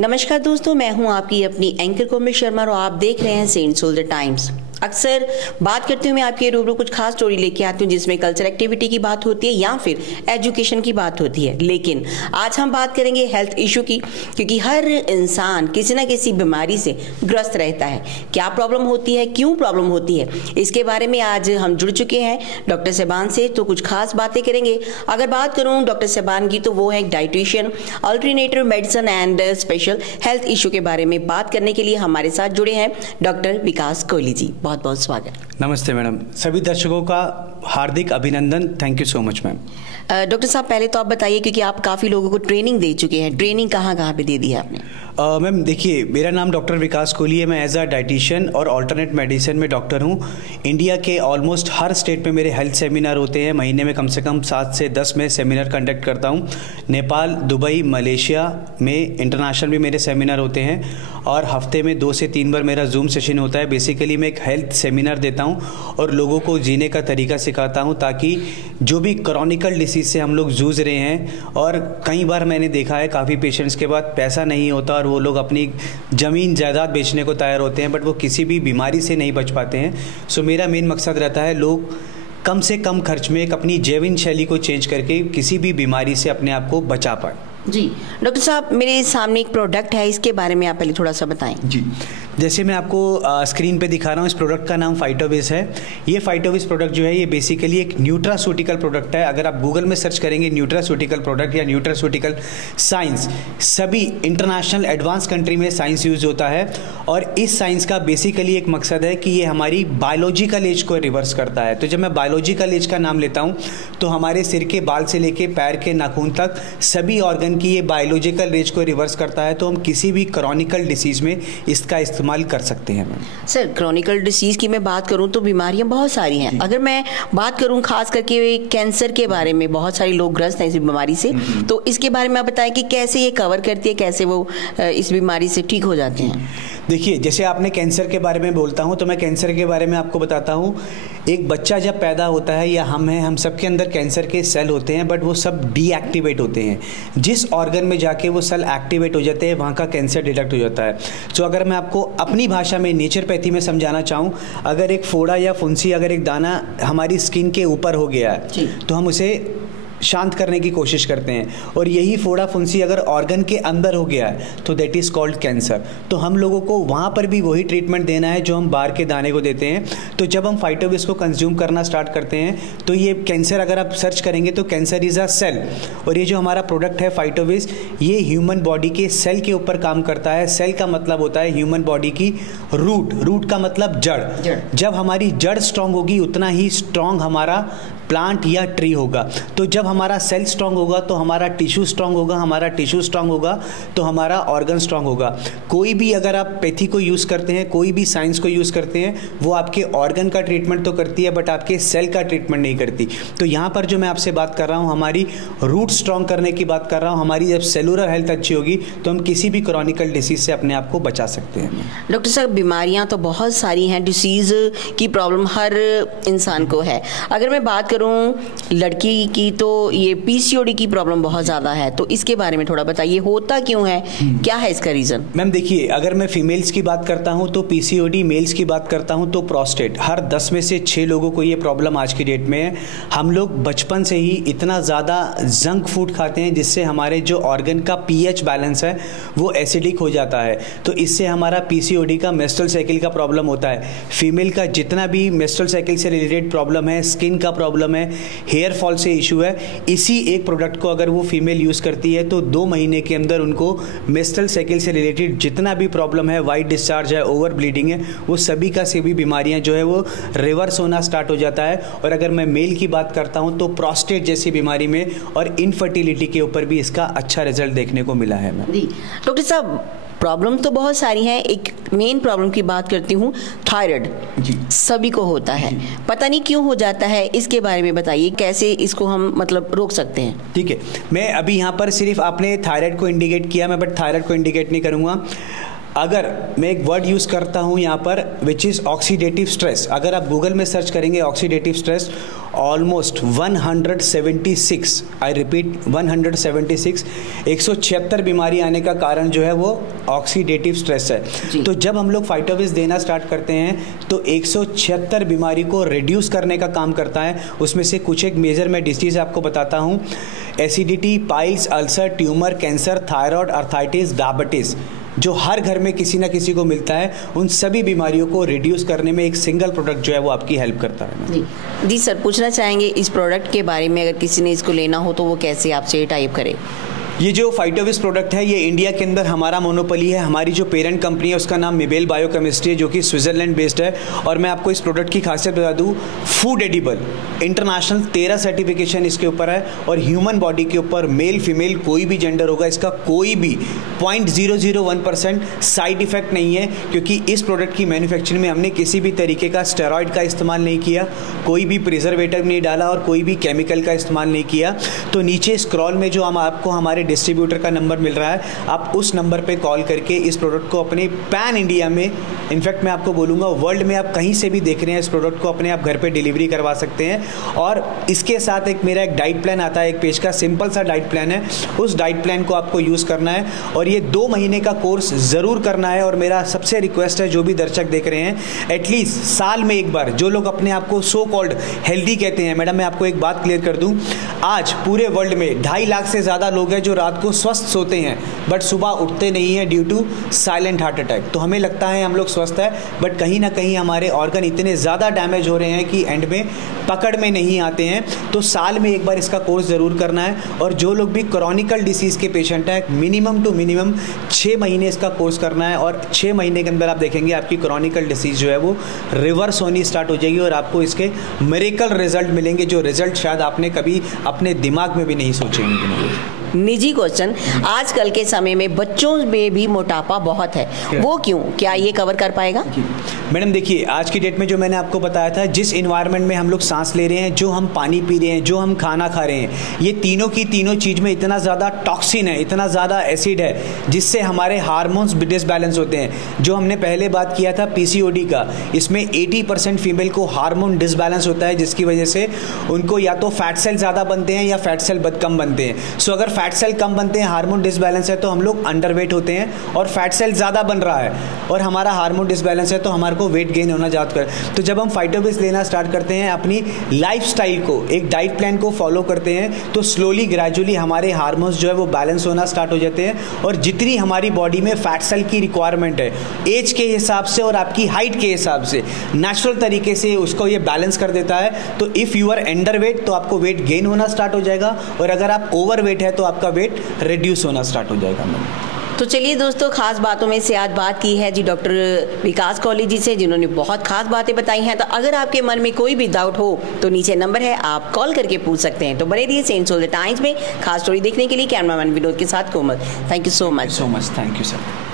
नमस्कार दोस्तों, मैं हूं आपकी अपनी एंकर कोमल शर्मा और आप देख रहे हैं सेंट सोल्जर टाइम्स। अक्सर बात करती हूँ मैं आपके रूबरू कुछ खास स्टोरी लेके आती हूँ जिसमें कल्चर एक्टिविटी की बात होती है या फिर एजुकेशन की बात होती है। लेकिन आज हम बात करेंगे हेल्थ इशू की, क्योंकि हर इंसान किसी ना किसी बीमारी से ग्रस्त रहता है। क्या प्रॉब्लम होती है, क्यों प्रॉब्लम होती है, इसके बारे में आज हम जुड़ चुके हैं डॉक्टर सेबान से, तो कुछ खास बातें करेंगे। अगर बात करूँ डॉक्टर सेबान की तो वो है एक dietitian, alternative medicine and special health issue के बारे में बात करने के लिए हमारे साथ जुड़े हैं डॉक्टर विकास कोहली जी। बहुत बहुत स्वागत। नमस्ते मैडम, सभी दर्शकों का हार्दिक अभिनंदन। Thank you so much ma'am. Doctor साहब, पहले तो आप बताइए, क्योंकि आप काफ़ी लोगों को ट्रेनिंग दे चुके हैं, ट्रेनिंग कहाँ कहाँ पे दे दी है आपने? मैम देखिए, मेरा नाम डॉक्टर विकास कोहली है। मैं एज अ डाइटिशियन और अल्टरनेट मेडिसिन में डॉक्टर हूँ। इंडिया के ऑलमोस्ट हर स्टेट में मेरे हेल्थ सेमिनार होते हैं। महीने में कम से कम 7 से 10 में सेमिनार कंडक्ट करता हूँ। नेपाल, दुबई, मलेशिया में इंटरनेशनल भी मेरे सेमिनार होते हैं और हफ्ते में 2 से 3 बार मेरा जूम सेशन होता है। बेसिकली मैं एक हेल्थ सेमिनार देता हूँ और लोगों को जीने का तरीका सिखाता हूँ, ताकि जो भी क्रॉनिकल डिसीज से हम लोग जूझ रहे हैं, और कई बार मैंने देखा है काफ़ी पेशेंट्स के बाद पैसा नहीं होता और वो लोग अपनी ज़मीन जायदाद बेचने को तैयार होते हैं, बट वो किसी भी बीमारी से नहीं बच पाते हैं। सो मेरा मेन मकसद रहता है लोग कम से कम खर्च में एक अपनी जीवन शैली को चेंज करके किसी भी बीमारी से अपने आप को बचा पाए। जी डॉक्टर साहब, मेरे सामने एक प्रोडक्ट है, इसके बारे में आप पहले थोड़ा सा बताएं। जी, जैसे मैं आपको स्क्रीन पे दिखा रहा हूँ, इस प्रोडक्ट का नाम फाइटोविस है। ये फाइटोविस प्रोडक्ट जो है ये बेसिकली एक न्यूट्रास्यूटिकल प्रोडक्ट है। अगर आप गूगल में सर्च करेंगे न्यूट्रास्यूटिकल प्रोडक्ट या न्यूट्रास्यूटिकल साइंस, सभी इंटरनेशनल एडवांस कंट्री में साइंस यूज होता है। और इस साइंस का बेसिकली एक मकसद है कि ये हमारी बायोलॉजिकल एज को रिवर्स करता है। तो जब मैं बायोलॉजिकल एज का नाम लेता हूँ तो हमारे सिर के बाल से लेके पैर के नाखून तक सभी ऑर्गन की ये बायोलॉजिकल रेंज को रिवर्स करता है। तो हम किसी भी क्रॉनिकल डिसीज में इसका इस्तेमाल कर सकते हैं। सर, क्रॉनिकल डिसीज की मैं बात करूं तो बीमारियां बहुत सारी हैं। अगर मैं बात करूं खास करके कैंसर के बारे में, बहुत सारे लोग ग्रस्त हैं इस बीमारी से, तो इसके बारे में आप बताएं कि कैसे ये कवर करती है, कैसे वो इस बीमारी से ठीक हो जाते हैं। देखिए, जैसे आपने कैंसर के बारे में बोलता हूँ तो मैं कैंसर के बारे में आपको बताता हूँ। एक बच्चा जब पैदा होता है या हम सबके अंदर कैंसर के सेल होते हैं, बट वो सब डीएक्टिवेट होते हैं। जिस ऑर्गन में जाके वो सेल एक्टिवेट हो जाते हैं वहाँ का कैंसर डिटेक्ट हो जाता है। तो अगर मैं आपको अपनी भाषा में नेचुरोपैथी में समझाना चाहूँ, अगर एक फोड़ा या फुंसी, अगर एक दाना हमारी स्किन के ऊपर हो गया है तो हम उसे शांत करने की कोशिश करते हैं, और यही फोड़ा फुंसी अगर ऑर्गन के अंदर हो गया है तो दैट इज़ कॉल्ड कैंसर। तो हम लोगों को वहाँ पर भी वही ट्रीटमेंट देना है जो हम बाहर के दाने को देते हैं। तो जब हम फाइटोविस को कंज्यूम करना स्टार्ट करते हैं तो ये कैंसर, अगर आप सर्च करेंगे तो कैंसर इज़ अ सेल, और ये जो हमारा प्रोडक्ट है फाइटोविस, ये ह्यूमन बॉडी के सेल के ऊपर काम करता है। सेल का मतलब होता है ह्यूमन बॉडी की रूट का मतलब जड़। जब हमारी जड़ स्ट्रांग होगी उतना ही स्ट्रांग हमारा प्लांट या ट्री होगा। तो जब हमारा सेल स्ट्रांग होगा तो हमारा टिश्यू स्ट्रांग होगा, हमारा टिश्यू स्ट्रांग होगा तो हमारा ऑर्गन स्ट्रांग होगा। कोई भी अगर आप पैथी को यूज़ करते हैं, कोई भी साइंस को यूज़ करते हैं, वो आपके ऑर्गन का ट्रीटमेंट तो करती है बट आपके सेल का ट्रीटमेंट नहीं करती। तो यहाँ पर जो मैं आपसे बात कर रहा हूँ, हमारी रूट स्ट्रांग करने की बात कर रहा हूँ। हमारी जब सेलुलर हेल्थ अच्छी होगी तो हम किसी भी क्रॉनिकल डिसीज से अपने आप को बचा सकते हैं। डॉक्टर साहब, बीमारियाँ तो बहुत सारी हैं, डिसीज़ की प्रॉब्लम हर इंसान को है। अगर मैं बात करूँ लड़की की तो ये पीसीओडी की प्रॉब्लम बहुत ज़्यादा है, तो इसके बारे में थोड़ा बताइए, होता क्यों है, क्या है इसका रीज़न? मैम देखिए, अगर मैं फीमेल्स की बात करता हूँ तो पीसीओडी, मेल्स की बात करता हूँ तो प्रोस्टेट। हर 10 में से 6 लोगों को ये प्रॉब्लम आज की डेट में है। हम लोग बचपन से ही इतना ज़्यादा जंक फूड खाते हैं जिससे हमारे जो ऑर्गन का पीएच बैलेंस है वो एसिडिक हो जाता है। तो इससे हमारा पीसीओडी का मेंस्ट्रुअल साइकिल का प्रॉब्लम होता है। फीमेल का जितना भी मेंस्ट्रुअल साइकिल से रिलेटेड प्रॉब्लम है, स्किन का प्रॉब्लम है, हेयर फॉल से इशू है, इसी एक प्रोडक्ट को अगर वो फीमेल यूज़ करती है तो 2 महीने के अंदर उनको मेंस्ट्रुअल साइकिल से रिलेटेड जितना भी प्रॉब्लम है, वाइट डिस्चार्ज है, ओवर ब्लीडिंग है, वो सभी का सभी बीमारियां जो है वो रिवर्स होना स्टार्ट हो जाता है। और अगर मैं मेल की बात करता हूं तो प्रोस्टेट जैसी बीमारी में और इनफर्टिलिटी के ऊपर भी इसका अच्छा रिजल्ट देखने को मिला है। जी डॉक्टर साहब, प्रॉब्लम तो बहुत सारी हैं, एक मेन प्रॉब्लम की बात करती हूँ, थायराइड। जी, सभी को होता है, पता नहीं क्यों हो जाता है, इसके बारे में बताइए, कैसे इसको हम मतलब रोक सकते हैं? ठीक है, मैं अभी यहाँ पर सिर्फ आपने थायराइड को इंडिकेट किया, मैं बट थायराइड को इंडिकेट नहीं करूँगा। अगर मैं एक वर्ड यूज़ करता हूँ यहाँ पर विच इज़ ऑक्सीडेटिव स्ट्रेस। अगर आप गूगल में सर्च करेंगे oxidative stress, almost 176, I repeat 176, 176 बीमारी आने का कारण जो है वो ऑक्सीडेटिव स्ट्रेस है। तो जब हम लोग फाइटोविस देना स्टार्ट करते हैं तो 176 बीमारी को रिड्यूस करने का काम करता है। उसमें से कुछ एक मेजर मैं डिसीज आपको बताता हूँ, acidity, piles, ulcer, tumour, cancer, thyroid, arthritis, diabetes, जो हर घर में किसी ना किसी को मिलता है, उन सभी बीमारियों को रिड्यूस करने में एक सिंगल प्रोडक्ट जो है वो आपकी हेल्प करता है। जी सर, पूछना चाहेंगे इस प्रोडक्ट के बारे में, अगर किसी ने इसको लेना हो तो वो कैसे आपसे टाइप करे? ये जो फाइटोविस प्रोडक्ट है ये इंडिया के अंदर हमारा मोनोपोली है। हमारी जो पेरेंट कंपनी है उसका नाम मिबेल बायोकेमिस्ट्री है, जो कि स्विट्जरलैंड बेस्ड है। और मैं आपको इस प्रोडक्ट की खासियत बता दूं, फूड एडिबल, इंटरनेशनल 13 सर्टिफिकेशन इसके ऊपर है। और ह्यूमन बॉडी के ऊपर मेल फीमेल कोई भी जेंडर होगा, इसका कोई भी 0.001% साइड इफेक्ट नहीं है, क्योंकि इस प्रोडक्ट की मैन्युफैक्चरिंग में हमने किसी भी तरीके का स्टेरॉयड का इस्तेमाल नहीं किया, कोई भी प्रिजर्वेटिव नहीं डाला और कोई भी केमिकल का इस्तेमाल नहीं किया। तो नीचे स्क्रॉल में जो हम आपको हमारे डिस्ट्रीब्यूटर का नंबर मिल रहा है, आप उस नंबर पे कॉल करके इस प्रोडक्ट को अपने पैन इंडिया में, इनफैक्ट मैं आपको बोलूँगा वर्ल्ड में आप कहीं से भी देख रहे हैं इस प्रोडक्ट को, अपने आप घर पे डिलीवरी करवा सकते हैं। और इसके साथ एक मेरा एक डाइट प्लान आता है, एक पेज का सिंपल सा डाइट प्लान है। उस डाइट प्लान को आपको यूज़ करना है और ये 2 महीने का कोर्स ज़रूर करना है। और मेरा सबसे रिक्वेस्ट है, जो भी दर्शक देख रहे हैं, एटलीस्ट साल में एक बार, जो लोग अपने आप को सो कॉल्ड हेल्दी कहते हैं, मैडम मैं आपको एक बात क्लियर कर दूं, आज पूरे वर्ल्ड में 2.5 लाख से ज़्यादा लोग हैं जो रात को स्वस्थ सोते हैं बट सुबह उठते नहीं हैं due to silent heart attack. तो हमें लगता है हम लोग स्वस्थ है, बट कहीं ना कहीं हमारे ऑर्गन इतने ज़्यादा डैमेज हो रहे हैं कि एंड में पकड़ में नहीं आते हैं। तो साल में एक बार इसका कोर्स ज़रूर करना है। और जो लोग भी क्रॉनिकल डिसीज़ के पेशेंट हैं, मिनिमम टू मिनिमम 6 महीने इसका कोर्स करना है। और 6 महीने के अंदर आप देखेंगे आपकी क्रॉनिकल डिसीज़ जो है वो रिवर्स होनी स्टार्ट हो जाएगी और आपको इसके मिरेकल रिजल्ट मिलेंगे, जो रिजल्ट शायद आपने कभी अपने दिमाग में भी नहीं सोचे होंगे। निजी क्वेश्चन, आजकल के समय में बच्चों में भी मोटापा बहुत है, वो क्यों? क्या ये कवर कर पाएगा? मैडम देखिए, आज की डेट में जो मैंने आपको बताया था, जिस इन्वायरमेंट में हम लोग सांस ले रहे हैं, जो हम पानी पी रहे हैं, जो हम खाना खा रहे हैं, ये तीनों की तीनों चीज़ में इतना ज़्यादा टॉक्सिन है, इतना ज़्यादा एसिड है, जिससे हमारे हार्मोन्स डिसबैलेंस होते हैं। जो हमने पहले बात किया था पीसीओडी का, इसमें 80% फीमेल को हार्मोन डिसबैलेंस होता है, जिसकी वजह से उनको या तो फैट सेल ज़्यादा बनते हैं या फैट सेल कम बनते हैं। सो अगर फैट सेल कम बनते हैं, हार्मोन डिसबैलेंस है, तो हम लोग अंडरवेट होते हैं। और फैट सेल ज़्यादा बन रहा है और हमारा हार्मोन डिसबैलेंस है, तो हमारे को वेट गेन होना ज़्यादा कर। तो जब हम फाइटोविस लेना स्टार्ट करते हैं, अपनी लाइफस्टाइल को, एक डाइट प्लान को फॉलो करते हैं, तो स्लोली ग्रेजुअली हमारे हार्मोन्स जो है वो बैलेंस होना स्टार्ट हो जाते हैं। और जितनी हमारी बॉडी में फैट सेल की रिक्वायरमेंट है, एज के हिसाब से और आपकी हाइट के हिसाब से, नेचुरल तरीके से उसको ये बैलेंस कर देता है। तो इफ़ यू आर अंडरवेट तो आपको वेट गेन होना स्टार्ट हो जाएगा, और अगर आप ओवरवेट है तो आपका वेट रिड्यूस होना स्टार्ट हो जाएगा। तो चलिए दोस्तों, खास बातों में से आज बात की है जी डॉक्टर विकास कौली जी से, जिन्होंने बहुत खास बातें बताई हैं। तो अगर आपके मन में कोई भी डाउट हो तो नीचे नंबर है, आप कॉल करके पूछ सकते हैं। तो बने रहिए सेंट सोल्जर टाइम्स में। खास स्टोरी देखने के लिए कैमरामैन विनोद के साथ Komal. Thank you so much. Thank you sir.